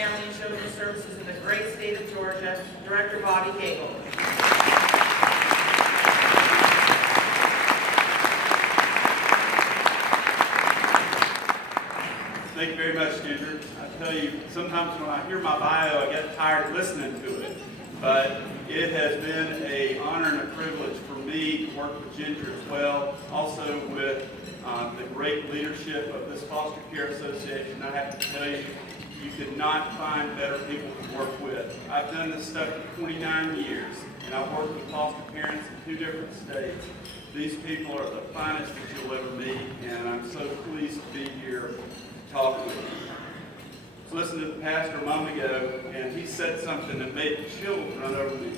Family and Children's Services in the great state of Georgia, Director Bobby Cagle. Thank you very much, Ginger. I tell you, sometimes when I hear my bio, I get tired listening to it. But it has been an honor and a privilege for me to work with Ginger as well, also with the great leadership of this Foster Care Association. I have to tell you, you could not find better people to work with. I've done this stuff for 29 years, and I've worked with foster parents in 2 different states. These people are the finest that you'll ever meet, and I'm so pleased to be here talk with you. I was listening to the pastor a moment ago, and he said something that made the chills run over me.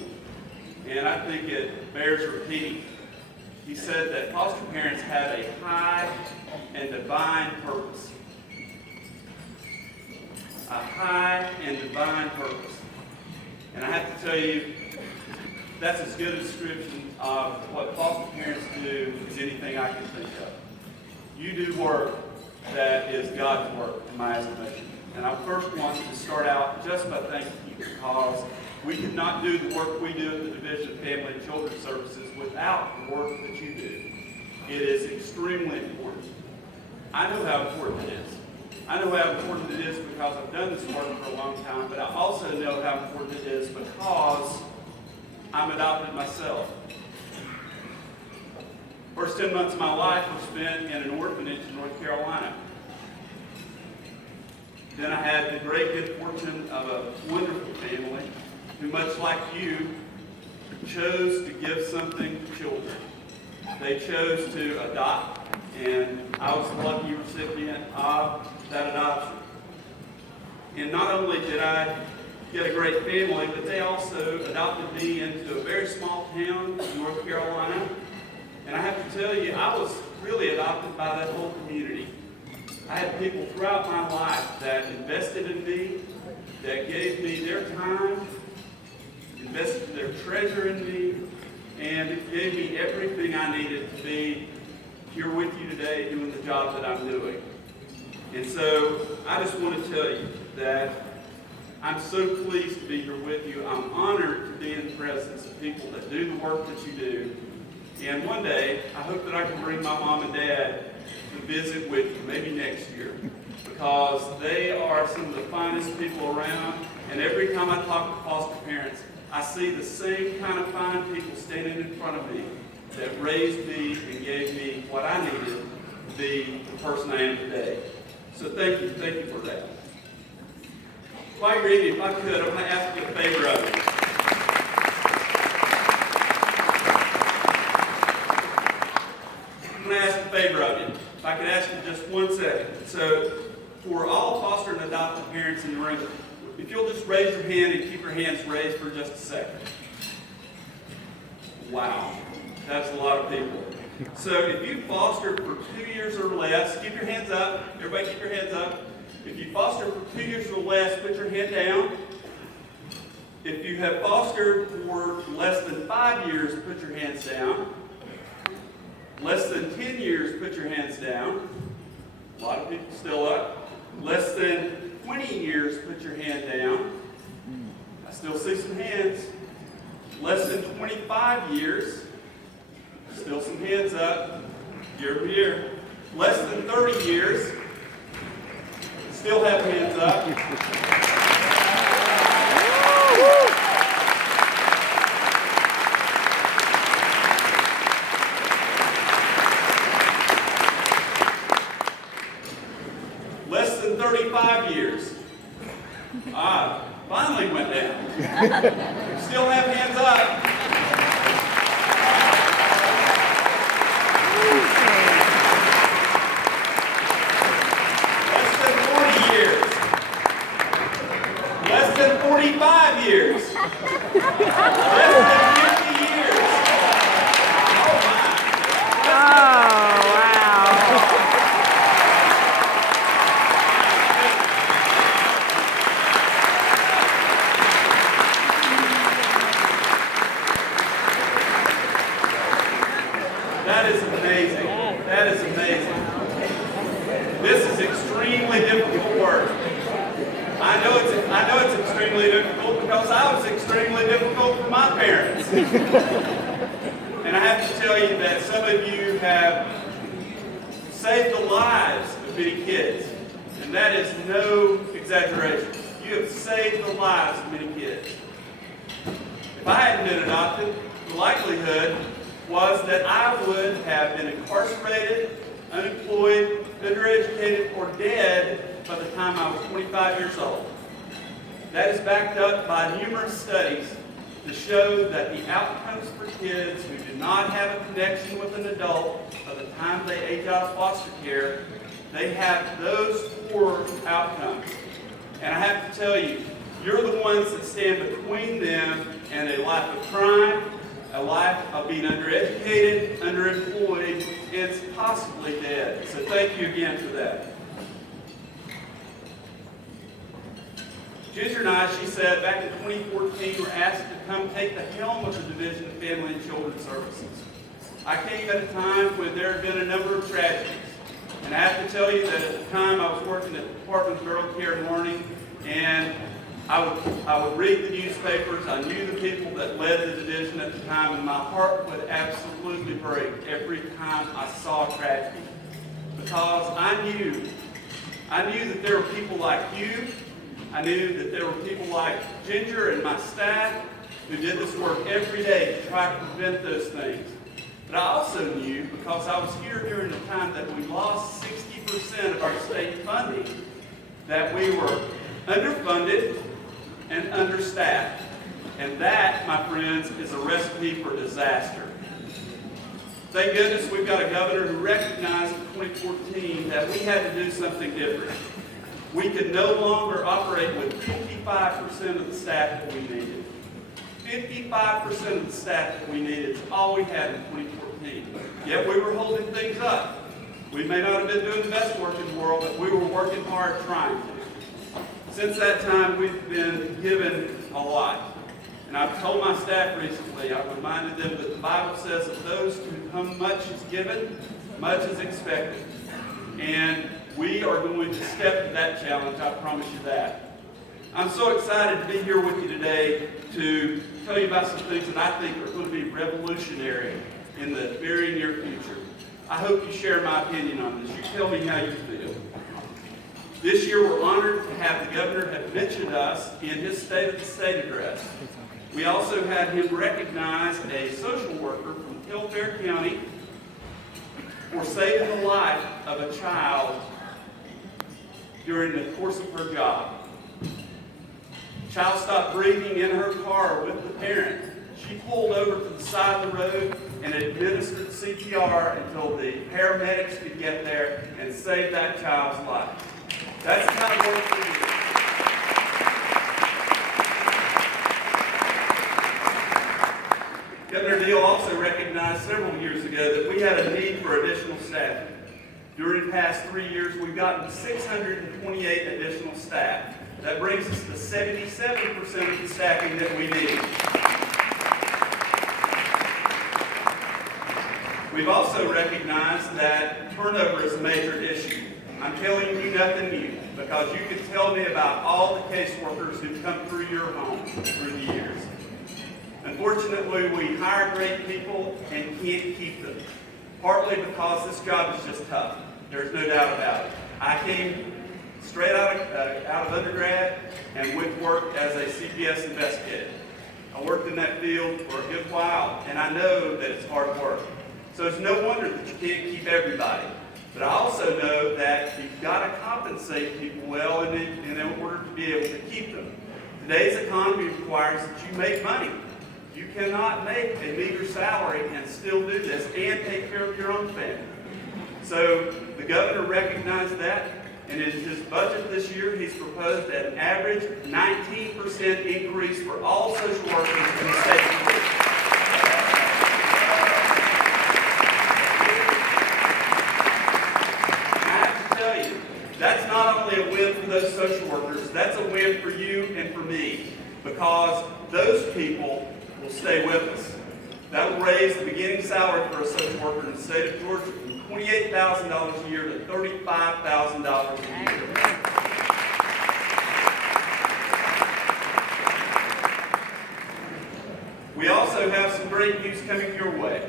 And I think it bears repeating. He said that foster parents have a high and divine purpose. A high and divine purpose. And I have to tell you, that's as good a description of what foster parents do as anything I can think of. You do work that is God's work, in my estimation. And I first want to start out just by thanking you, because we could not do the work we do at the Division of Family and Children's Services without the work that you do. It is extremely important. I know how important it is. I know how important it is because I've done this work for a long time, but I also know how important it is because I'm adopted myself. First 10 months of my life were spent in an orphanage in North Carolina. Then I had the great good fortune of a wonderful family who, much like you, chose to give something to children. They chose to adopt, and I was the lucky recipient of that adoption. And not only did I get a great family, but they also adopted me into a very small town in North Carolina. And I have to tell you, I was really adopted by that whole community. I had people throughout my life that invested in me, that gave me their time, invested their treasure in me, and it gave me everything I needed to be here with you today doing the job that I'm doing. And so I just want to tell you that I'm so pleased to be here with you. I'm honored to be in the presence of people that do the work that you do. And one day, I hope that I can bring my mom and dad to visit with you, maybe next year, because they are some of the finest people around. And every time I talk to foster parents, I see the same kind of fine people standing in front of me that raised me and gave me what I needed to be the person I am today. So thank you for that. While you're eating, if I could, I'm going to ask you a favor of you. I'm going to ask a favor of you. If I could ask you just 1 second. So, for all foster and adoptive parents in the room, if you'll just raise your hand and keep your hands raised for just a second. Wow, that's a lot of people. So, if you fostered for 2 years or less, keep your hands up. Everybody keep your hands up. If you fostered for 2 years or less, put your hand down. If you have fostered for less than 5 years, put your hands down. Less than 10 years, put your hands down. A lot of people still up. Less than 20 years, put your hand down. I still see some hands. Less than 25 years, still some hands up. Year over year. Less than 30 years, still have hands up. Less than 35 years. Finally went down. Still have hands up. Less than 40 years. Less than 45 years. Less than 50 years. Oh my. extremely difficult because I was extremely difficult for my parents. And I have to tell you that some of you have saved the lives of many kids. And that is no exaggeration. You have saved the lives of many kids. If I hadn't been adopted, the likelihood was that I would have been incarcerated, unemployed, undereducated, or dead by the time I was 25 years old. That is backed up by numerous studies to show that the outcomes for kids who do not have a connection with an adult by the time they age out of foster care, they have those poor outcomes. And I have to tell you, you're the ones that stand between them and a life of crime, a life of being undereducated, underemployed, and possibly dead. So thank you again for that. Ginger and I, she said, back in 2014, were asked to come take the helm of the Division of Family and Children's Services. I came at a time when there had been a number of tragedies. And I have to tell you that at the time I was working at the Department of Girl Care and Learning, and I would read the newspapers. I knew the people that led the division at the time, and my heart would absolutely break every time I saw tragedy. Because I knew that there were people like you. I knew that there were people like Ginger and my staff who did this work every day to try to prevent those things. But I also knew, because I was here during the time that we lost 60% of our state funding, that we were underfunded and understaffed. And that, my friends, is a recipe for disaster. Thank goodness we've got a governor who recognized in 2014 that we had to do something different. We could no longer operate with 55% of the staff that we needed. 55% of the staff that we needed is all we had in 2014. Yet we were holding things up. We may not have been doing the best work in the world, but we were working hard trying to. Since that time, we've been given a lot. And I've told my staff recently, I've reminded them that the Bible says that those to whom much is given, much is expected. And we are going to step to that challenge, I promise you that. I'm so excited to be here with you today to tell you about some things that I think are going to be revolutionary in the very near future. I hope you share my opinion on this. You tell me how you feel. This year we're honored to have the governor have mentioned us in his State of the State address. We also had him recognize a social worker from Kildare County for saving the life of a child during the course of her job. The child stopped breathing in her car with the parent. She pulled over to the side of the road and administered CPR until the paramedics could get there and save that child's life. That's the kind of work we do. Governor Deal also recognized several years ago that we had a need for additional staffing. During the past 3 years, we've gotten 628 additional staff. That brings us to 77% of the staffing that we need. We've also recognized that turnover is a major issue. I'm telling you nothing new, because you can tell me about all the caseworkers who've come through your home through the years. Unfortunately, we hire great people and can't keep them, partly because this job is just tough. There's no doubt about it. I came straight out of undergrad and went to work as a CPS investigator. I worked in that field for a good while, and I know that it's hard work. So it's no wonder that you can't keep everybody. But I also know that you've got to compensate people well in order to be able to keep them. Today's economy requires that you make money. You cannot make a meager salary and still do this and take care of your own family. So the governor recognized that, and in his budget this year, he's proposed an average 19% increase for all social workers in the state of Georgia. That's not only a win for those social workers, that's a win for you and for me, because those people will stay with us. That will raise the beginning salary for a social worker in the state of Georgia from $28,000 a year to $35,000 a year. great news coming your way.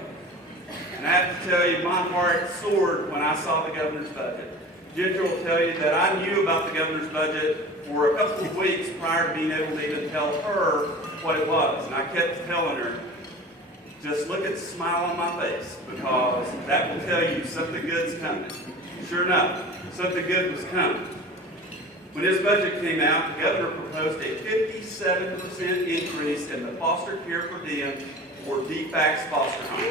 And I have to tell you, my heart soared when I saw the governor's budget. Ginger will tell you that I knew about the governor's budget for a couple of weeks prior to being able to even tell her what it was. And I kept telling her, just look at the smile on my face, because that will tell you something good's coming. Sure enough, something good was coming. When his budget came out, the governor proposed a 57% increase in the foster care per diem for DFCS foster homes.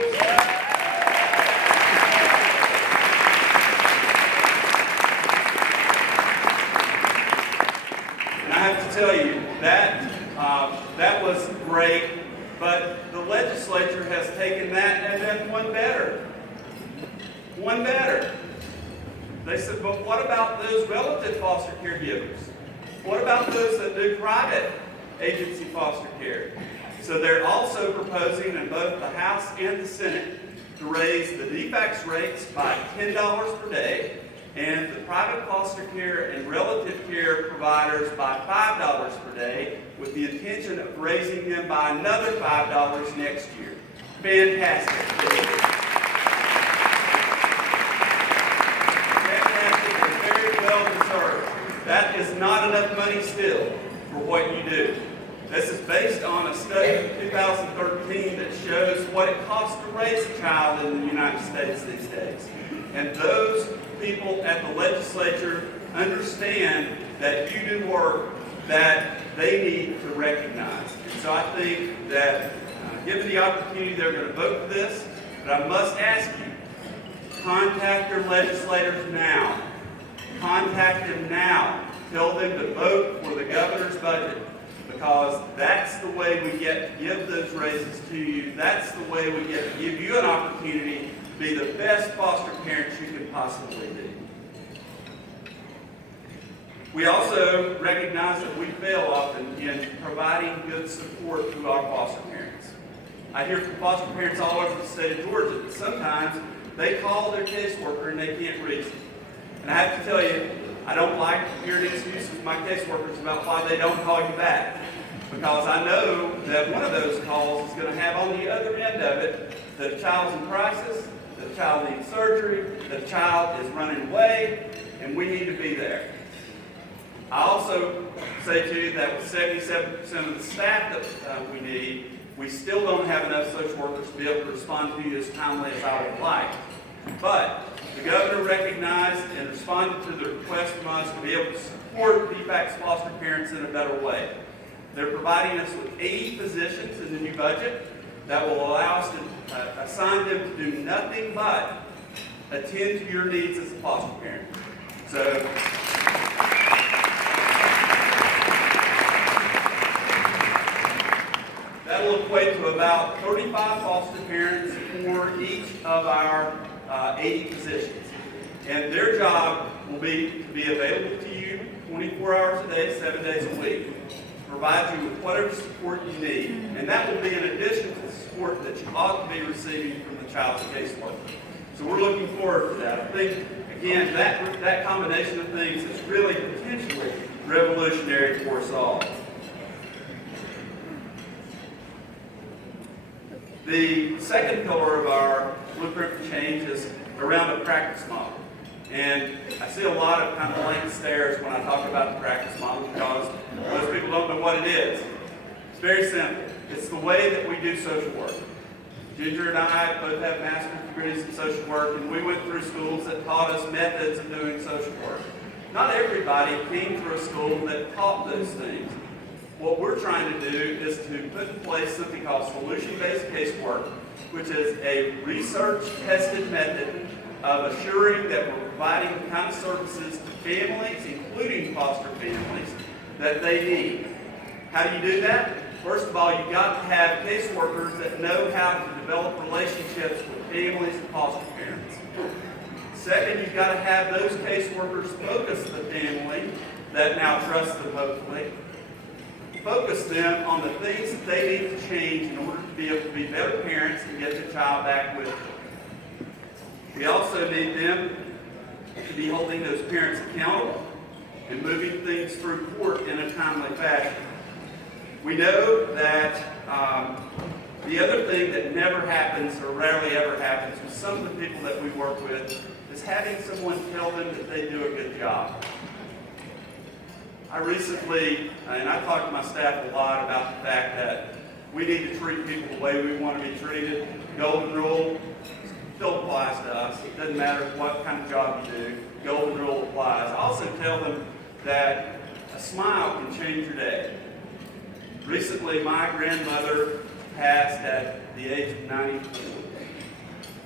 And I have to tell you, that was great, but the legislature has taken that and done one better. One better. They said, but what about those relative foster caregivers? What about those that do private agency foster care? So they're also proposing in both the House and the Senate to raise the DFCS rates by $10 per day and the private foster care and relative care providers by $5 per day, with the intention of raising them by another $5 next year. Fantastic. That is not enough money still for what you do. This is based on a study from 2013 that shows what it costs to raise a child in the United States these days. And those people at the legislature understand that you do work that they need to recognize. And so I think that given the opportunity, they're going to vote for this. But I must ask you, contact your legislators now. Contact them now. Tell them to vote for the governor's budget, because that's the way we get to give those raises to you. That's the way we get to give you an opportunity to be the best foster parents you can possibly be. We also recognize that we fail often in providing good support to our foster parents. I hear from foster parents all over the state of Georgia that sometimes they call their caseworker and they can't reach them. And I have to tell you, I don't like hearing excuses from my caseworkers about why they don't call you back. Because I know that one of those calls is going to have on the other end of it that a child's in crisis, that a child needs surgery, that a child is running away, and we need to be there. I also say to you that with 77% of the staff that we need, we still don't have enough social workers to be able to respond to you as timely as I would like. But the governor recognized and responded to the request from us to be able to support DFCS foster parents in a better way. They're providing us with 80 positions in the new budget that will allow us to assign them to do nothing but attend to your needs as a foster parent. So, that'll equate to about 35 foster parents for each of our 80 positions. And their job will be to be available to you 24 hours a day, 7 days a week, to provide you with whatever support you need. And that will be in addition to the support that you ought to be receiving from the child's caseworker. So we're looking forward to that. I think, again, that combination of things is really potentially revolutionary for us all. The second pillar of our blueprint for change is around a practice model. And I see a lot of kind of blank stares when I talk about the practice model, because most people don't know what it is. It's very simple. It's the way that we do social work. Ginger and I both have master's degrees in social work, and we went through schools that taught us methods of doing social work. Not everybody came through a school that taught those things. What we're trying to do is to put in place something called solution-based casework, which is a research-tested method of assuring that we're providing the kind of services to families, including foster families, that they need. How do you do that? First of all, you've got to have caseworkers that know how to develop relationships with families and foster parents. Second, you've got to have those caseworkers focus the family that now trusts them, hopefully. Focus them on the things that they need to change in order to be able to be better parents and get the child back with them. We also need them to be holding those parents accountable and moving things through court in a timely fashion. We know that The other thing that never happens or rarely ever happens with some of the people that we work with is having someone tell them that they do a good job. I recently, and I talked to my staff a lot about the fact that we need to treat people the way we want to be treated. Golden rule still applies to us. It doesn't matter what kind of job you do. Golden rule applies. I also tell them that a smile can change your day. Recently, my grandmother passed at the age of 94.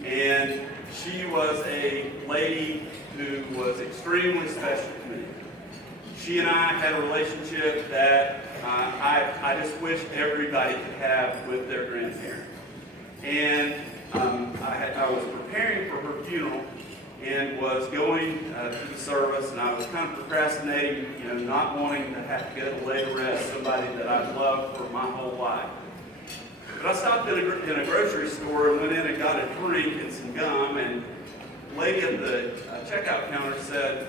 And she was a lady who was extremely special to me. She and I had a relationship that I just wish everybody could have with their grandparent. And I was preparing for her funeral and was going to the service, and I was kind of procrastinating, not wanting to have to go to lay to rest somebody that I've loved for my whole life. But I stopped in a grocery store and went in and got a drink and some gum, and the lady at the checkout counter said,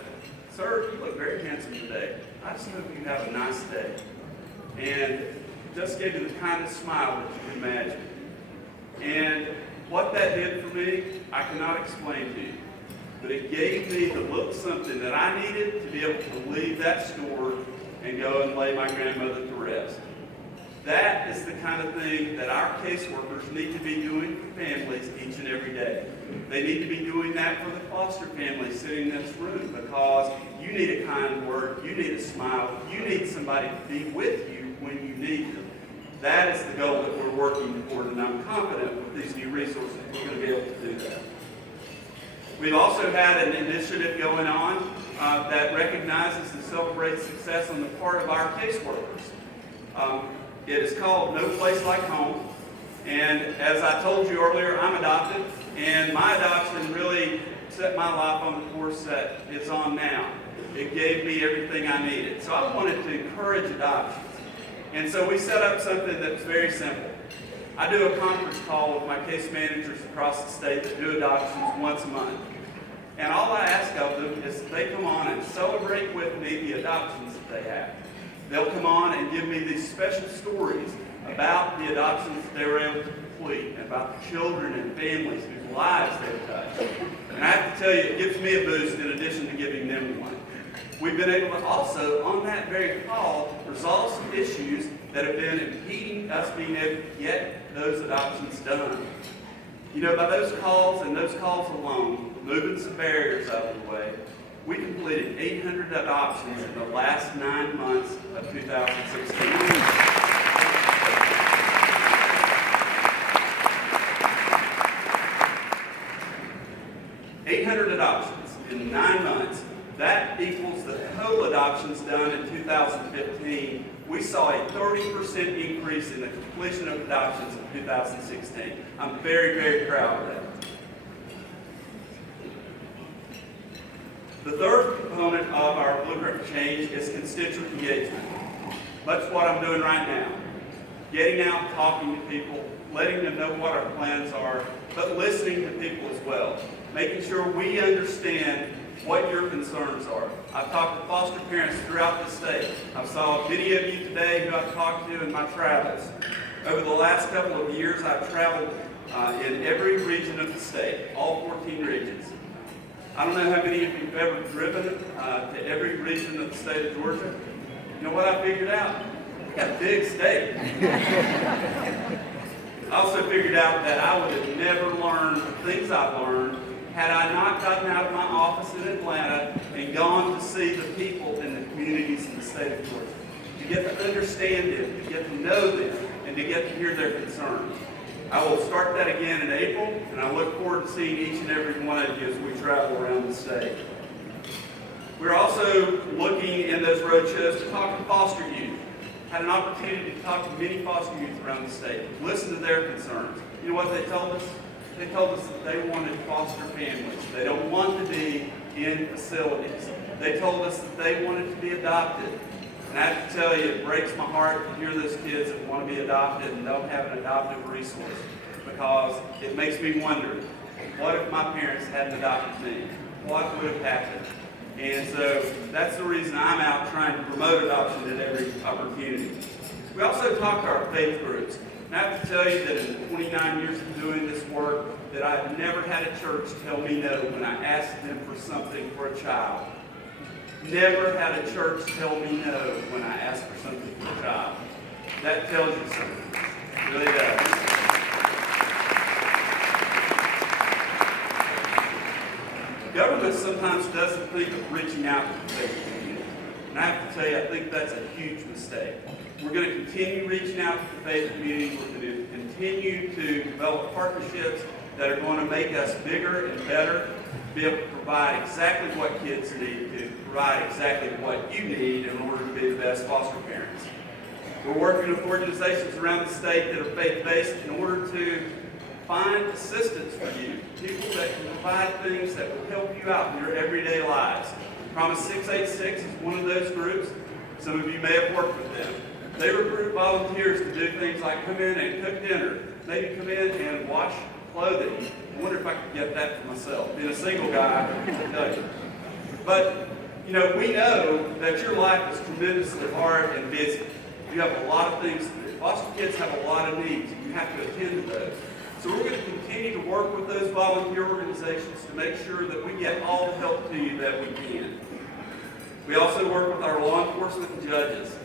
"Sir, you look very handsome today. I just hope you have a nice day." And just gave me the kindest smile that you can imagine. And what that did for me, I cannot explain to you. But it gave me the little something that I needed to be able to leave that store and go and lay my grandmother to rest. That is the kind of thing that our caseworkers need to be doing for families each and every day. They need to be doing that for the foster families sitting in this room, because you need a kind word, you need a smile, you need somebody to be with you when you need them. That is the goal that we're working toward, and I'm confident with these new resources we're going to be able to do that. We've also had an initiative going on that recognizes and celebrates success on the part of our caseworkers. It is called No Place Like Home, and as I told you earlier, I'm adopted, and my adoption really set my life on the course that it's on now. It gave me everything I needed. So I wanted to encourage adoptions. And so we set up something that's very simple. I do a conference call with my case managers across the state that do adoptions once a month. And all I ask of them is that they come on and celebrate with me the adoptions that they have. They'll come on and give me these special stories about the adoptions that they were able to complete, and about the children and families whose lives they've touched. And I have to tell you, it gives me a boost in addition to giving them one. We've been able to also, on that very call, resolve some issues that have been impeding us being able to get those adoptions done. By those calls and those calls alone, moving some barriers out of the way, we completed 800 adoptions in the last 9 months of 2016. 800 adoptions in 9 months. That equals the total adoptions done in 2015. We saw a 30% increase in the completion of adoptions in 2016. I'm very, very proud of that. The third component of our blueprint for change is constituent engagement. That's what I'm doing right now. Getting out, talking to people, letting them know what our plans are, but listening to people as well. Making sure we understand what your concerns are. I've talked to foster parents throughout the state. I saw many of you today who I've talked to in my travels. Over the last couple of years, I've traveled in every region of the state, all 14 regions. I don't know how many of you have ever driven to every region of the state of Georgia. You know what I figured out? We got a big state. I also figured out that I would have never learned the things I've learned had I not gotten out of my office in Atlanta and gone to see the people in the communities in the state of Georgia, to get to understand them, to get to know them, and to get to hear their concerns. I will start that again in April, and I look forward to seeing each and every one of you as we travel around the state. We're also looking in those roadshows to talk to foster youth. Had an opportunity to talk to many foster youth around the state, listen to their concerns. You know what they told us? They told us that they wanted foster families. They don't want to be in facilities. They told us that they wanted to be adopted. And I have to tell you, it breaks my heart to hear those kids that want to be adopted and don't have an adoptive resource, because it makes me wonder, what if my parents hadn't adopted me? What would have happened? And so that's the reason I'm out trying to promote adoption at every opportunity. We also talk to our faith groups. And I have to tell you that in the 29 years of doing this work, that I've never had a church tell me no when I asked them for something for a child. Never had a church tell me no when I asked for something for a child. That tells you something. It really does. Government sometimes doesn't think of reaching out to the faith community. And I have to tell you, I think that's a huge mistake. We're going to continue reaching out to the faith community. We're going to continue to develop partnerships that are going to make us bigger and better, be able to provide exactly what kids need, to provide exactly what you need in order to be the best foster parents. We're working with organizations around the state that are faith-based in order to find assistance for you, people that can provide things that will help you out in your everyday lives. Promise 686 is one of those groups. Some of you may have worked with them. They recruit volunteers to do things like come in and cook dinner, maybe come in and wash clothing. I wonder if I could get that for myself. Being a single guy, I can tell you. But, you know, we know that your life is tremendously hard and busy. You have a lot of things to do. Foster kids have a lot of needs, and you have to attend to those. So we're going to continue to work with those volunteer organizations to make sure that we get all the help to you that we can. We also work with our law enforcement and judges.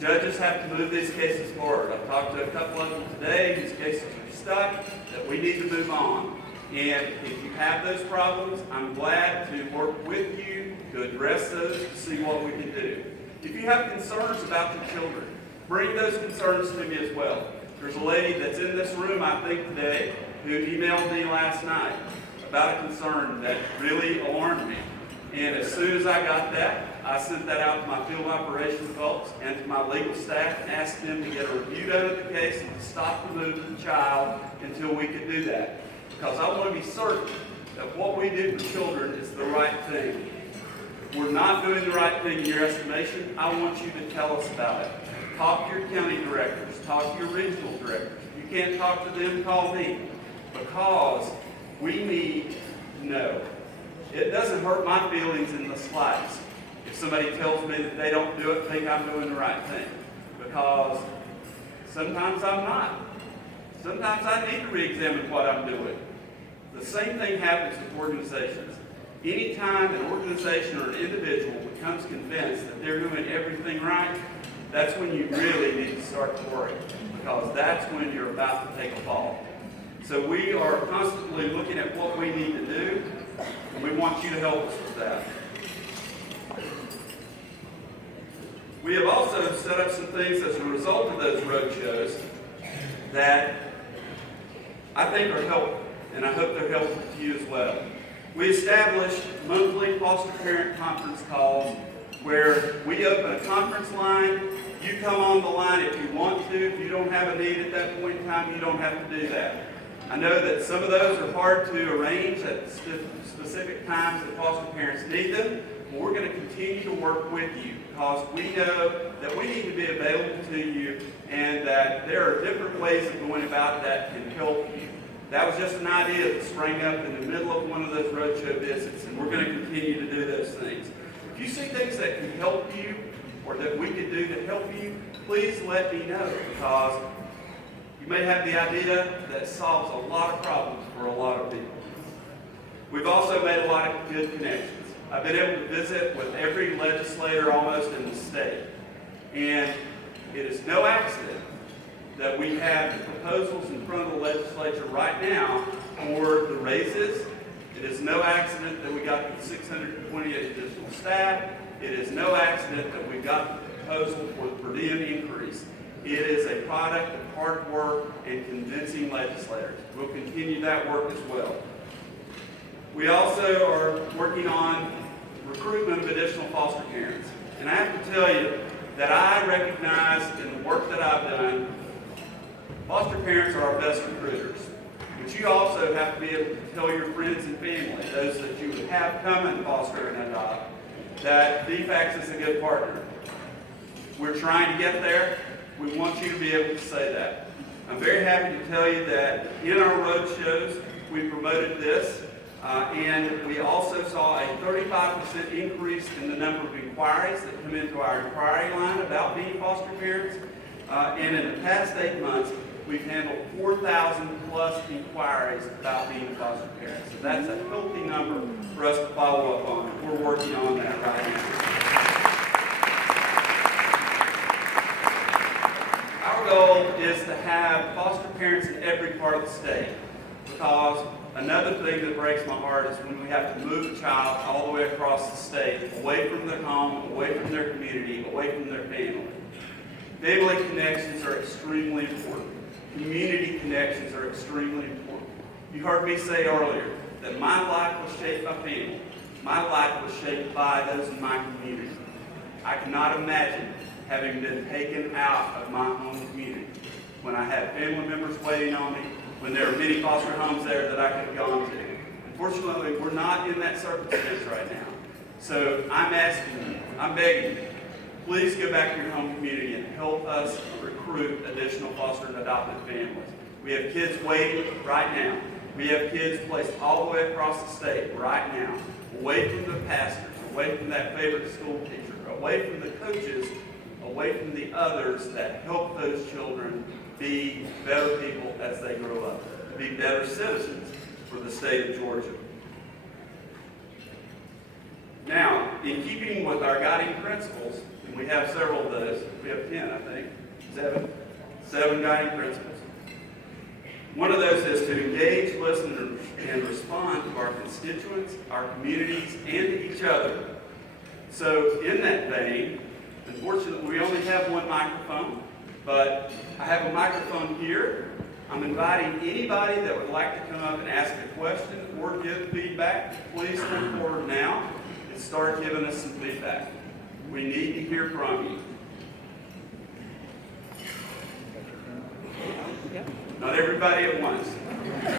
Judges have to move these cases forward. I've talked to a couple of them today. These cases are stuck, that we need to move on. And if you have those problems, I'm glad to work with you to address those, to see what we can do. If you have concerns about your children, bring those concerns to me as well. There's a lady that's in this room, I think today, who emailed me last night about a concern that really alarmed me. And as soon as I got that, I sent that out to my field operations folks and to my legal staff and asked them to get a review done of the case and to stop the move of the child until we could do that. Because I want to be certain that what we do for children is the right thing. If we're not doing the right thing in your estimation, I want you to tell us about it. Talk to your county directors, talk to your regional directors. If you can't talk to them, call me. Because we need to know. It doesn't hurt my feelings in the slightest if somebody tells me that they don't do it, think I'm doing the right thing. Because sometimes I'm not. Sometimes I need to re-examine what I'm doing. The same thing happens with organizations. Anytime an organization or an individual becomes convinced that they're doing everything right, that's when you really need to start to worry. Because that's when you're about to take a fall. So we are constantly looking at what we need to do, and we want you to help us with that. We have also set up some things as a result of those road shows that I think are helpful, and I hope they're helpful to you as well. We established monthly foster parent conference calls where we open a conference line. You come on the line if you want to. If you don't have a need at that point in time, you don't have to do that. I know that some of those are hard to arrange at specific times that foster parents need them, but we're going to continue to work with you because we know that we need to be available to you and that there are different ways of going about that can help you. That was just an idea that sprang up in the middle of one of those roadshow visits, and we're going to continue to do those things. If you see things that can help you or that we could do to help you, please let me know because you may have the idea that solves a lot of problems for a lot of people. We've also made a lot of good connections. I've been able to visit with every legislator almost in the state. And it is no accident that we have the proposals in front of the legislature right now for the raises. It is no accident that we got the 628 additional staff. It is no accident that we got the proposal for the per diem increase. It is a product of hard work and convincing legislators. We'll continue that work as well. We also are working on recruitment of additional foster parents. And I have to tell you that I recognize in the work that I've done, foster parents are our best recruiters. But you also have to be able to tell your friends and family, those that you would have come and foster and adopt, that DFCS is a good partner. We're trying to get there. We want you to be able to say that. I'm very happy to tell you that in our road shows, we promoted this, and we also saw a 35% increase in the number of inquiries that come into our inquiry line about being foster parents. And in the past 8 months, we've handled 4,000 plus inquiries about being a foster parent. So that's a healthy number for us to follow up on. We're working on that right now. Our goal is to have foster parents in every part of the state, because another thing that breaks my heart is when we have to move a child all the way across the state, away from their home, away from their community, away from their family. Family connections are extremely important. Community connections are extremely important. You heard me say earlier that my life was shaped by family. My life was shaped by those in my community. I cannot imagine having been taken out of my home community when I had family members waiting on me, when there were many foster homes there that I could have gone to. Unfortunately, we're not in that circumstance right now. So I'm asking you, I'm begging you, please go back to your home community and help us recruit additional foster and adopted families. We have kids waiting right now. We have kids placed all the way across the state right now, away from the pastors, away from that favorite school teacher, away from the coaches, away from the others that help those children be better people as they grow up, be better citizens for the state of Georgia. Now, in keeping with our guiding principles, and we have several of those, we have 10, I think, seven guiding principles. One of those is to engage, listen, and respond to our constituents, our communities, and to each other. So in that vein, unfortunately, we only have one microphone, but I have a microphone here. I'm inviting anybody that would like to come up and ask a question or give feedback. Please come forward now and start giving us some feedback. We need to hear from you. Not everybody at once.